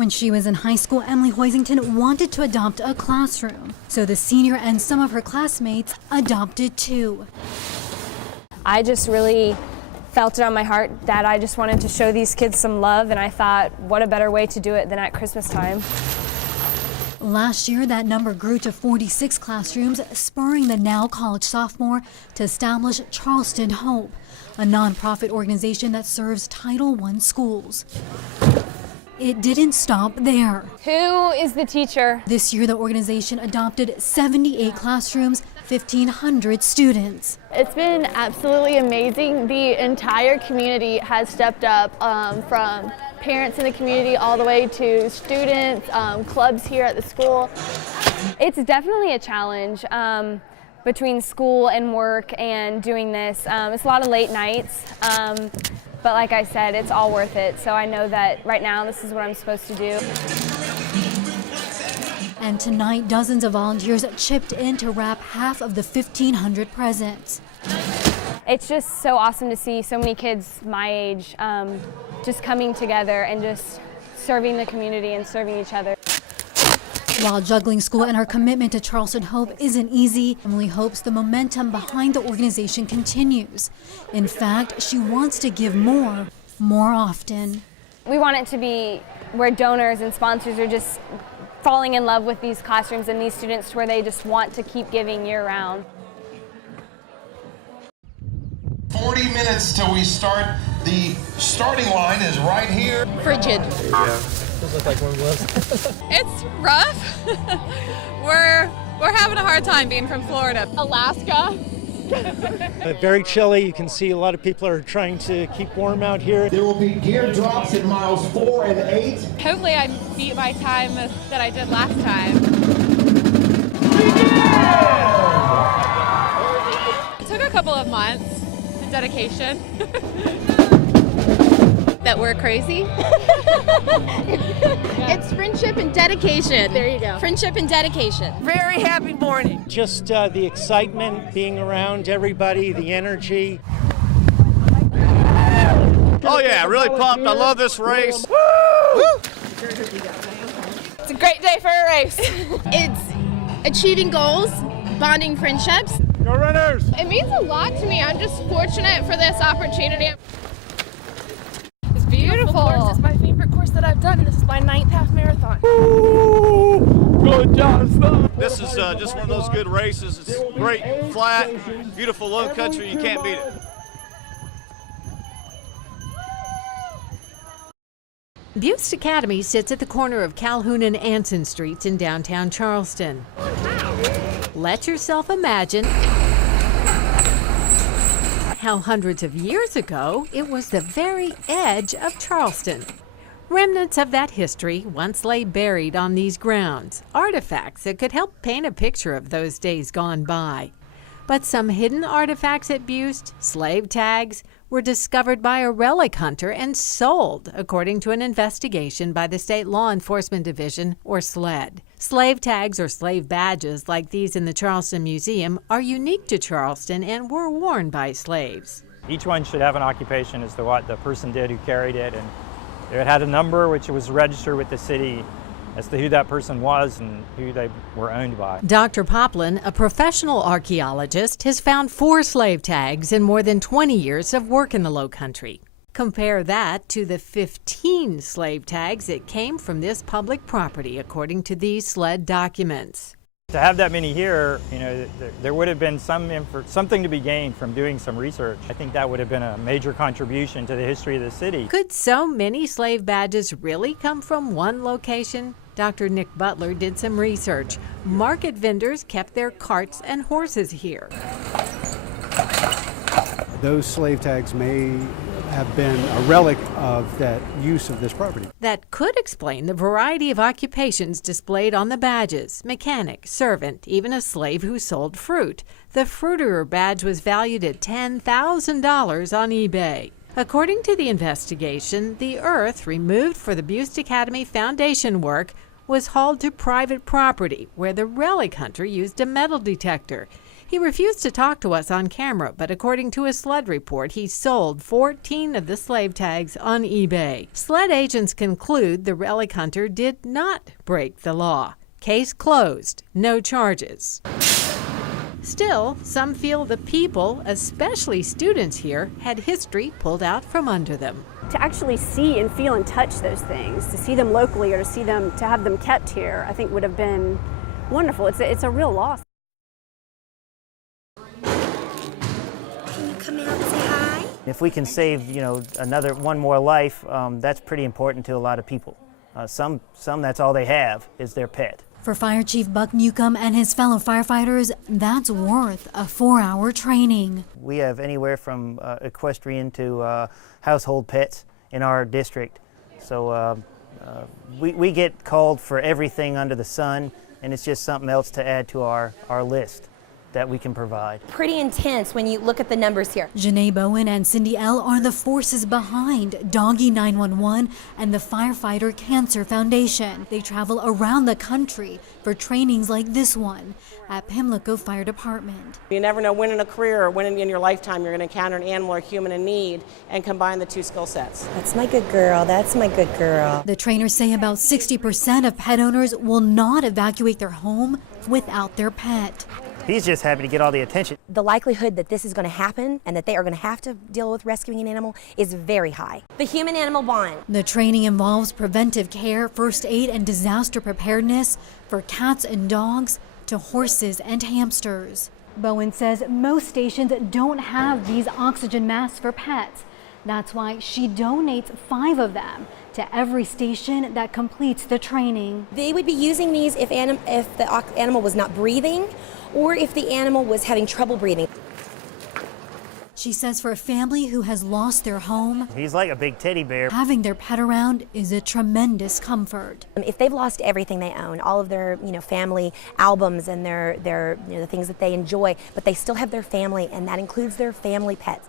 When she was in high school, Emily Hoisington wanted to adopt a classroom. So the senior and some of her classmates adopted too. I just really felt it on my heart that I just wanted to show these kids some love, and I thought, what a better way to do it than at Christmas time. Last year, that number grew to 46 classrooms, spurring the now college sophomore to establish Charleston Hope, a nonprofit organization that serves Title I schools. It didn't stop there. Who is the teacher? This year, the organization adopted 78 classrooms, 1,500 students. It's been absolutely amazing. The entire community has stepped up, from parents in the community all the way to students, clubs here at the school. It's definitely a challenge between school and work and doing this. It's a lot of late nights. But like I said, it's all worth it. So I know that right now this is what I'm supposed to do. And tonight, dozens of volunteers chipped in to wrap half of the 1,500 presents. It's just so awesome to see so many kids my age just coming together and just serving the community and serving each other. While juggling school and her commitment to Charleston Hope isn't easy, Emily hopes the momentum behind the organization continues. In fact, she wants to give more often. We want it to be where donors and sponsors are just falling in love with these classrooms and these students, where they just want to keep giving year-round. 40 minutes till we start. The starting line is right here. Frigid. Yeah. Feels like one of those. It's rough. We're having a hard time being from Florida. Alaska. Very chilly. You can see a lot of people are trying to keep warm out here. There will be gear drops in miles 4 and 8. Hopefully I beat my time that I did last time. It took a couple of months of dedication. That we're crazy. It's friendship and dedication. There you go. Friendship and dedication. Very happy morning. Just the excitement, being around everybody, the energy. Oh yeah, really pumped. I love this race. Woo! It's a great day for a race. It's achieving goals, bonding friendships. Go runners! It means a lot to me. I'm just fortunate for this opportunity. It's beautiful. Course is my favorite course that I've done. This is my 9th half marathon. Good job, this is just one of those good races. It's great, flat, beautiful low country. You can't beat it. Buist Academy sits at the corner of Calhoun and Anson Streets in downtown Charleston. Let yourself imagine how hundreds of years ago it was the very edge of Charleston. Remnants of that history once lay buried on these grounds, artifacts that could help paint a picture of those days gone by. But some hidden artifacts at Buist, slave tags, were discovered by a relic hunter and sold, according to an investigation by the State Law Enforcement Division, or SLED. Slave tags or slave badges like these in the Charleston Museum are unique to Charleston and were worn by slaves. Each one should have an occupation as to what the person did who carried it, and it had a number which was registered with the city as to who that person was and who they were owned by. Dr. Poplin, a professional archaeologist, has found 4 slave tags in more than 20 years of work in the Low Country. Compare that to the 15 slave tags that came from this public property, according to these SLED documents. To have that many here, there would have been something to be gained from doing some research. I think that would have been a major contribution to the history of the city. Could so many slave badges really come from one location? Dr. Nick Butler did some research. Market vendors kept their carts and horses here. Those slave tags may have been a relic of that use of this property. That could explain the variety of occupations displayed on the badges: mechanic, servant, even a slave who sold fruit. The fruiterer badge was valued at $10,000 on eBay. According to the investigation, the earth removed for the Buist Academy foundation work was hauled to private property, where the relic hunter used a metal detector. He refused to talk to us on camera, but according to a SLED report, he sold 14 of the slave tags on eBay. SLED agents conclude the relic hunter did not break the law. Case closed, no charges. Still, some feel the people, especially students here, had history pulled out from under them. To actually see and feel and touch those things, to see them locally or to have them kept here, I think would have been wonderful. It's a real loss. Come out and say hi. If we can save, one more life, that's pretty important to a lot of people. Some that's all they have is their pet. For Fire Chief Buck Newcomb and his fellow firefighters, that's worth a 4-hour training. We have anywhere from equestrian to household pets in our district. So we get called for everything under the sun, and it's just something else to add to our list that we can provide. Pretty intense when you look at the numbers here. Janae Bowen and Cindy L. are the forces behind Doggy 911 and the Firefighter Cancer Foundation. They travel around the country for trainings like this one at Pimlico Fire Department. You never know when in a career or when in your lifetime you're going to encounter an animal or human in need and combine the two skill sets. That's my good girl. That's my good girl. The trainers say about 60% of pet owners will not evacuate their home without their pet. He's just happy to get all the attention. The likelihood that this is going to happen and that they are going to have to deal with rescuing an animal is very high. The human-animal bond. The training involves preventive care, first aid, and disaster preparedness for cats and dogs to horses and hamsters. Bowen says most stations don't have these oxygen masks for pets. That's why she donates 5 of them to every station that completes the training. They would be using these if the animal was not breathing or if the animal was having trouble breathing. She says for a family who has lost their home, he's like a big teddy bear. Having their pet around is a tremendous comfort. If they've lost everything they own, all of their family albums and their the things that they enjoy, but they still have their family, and that includes their family pets.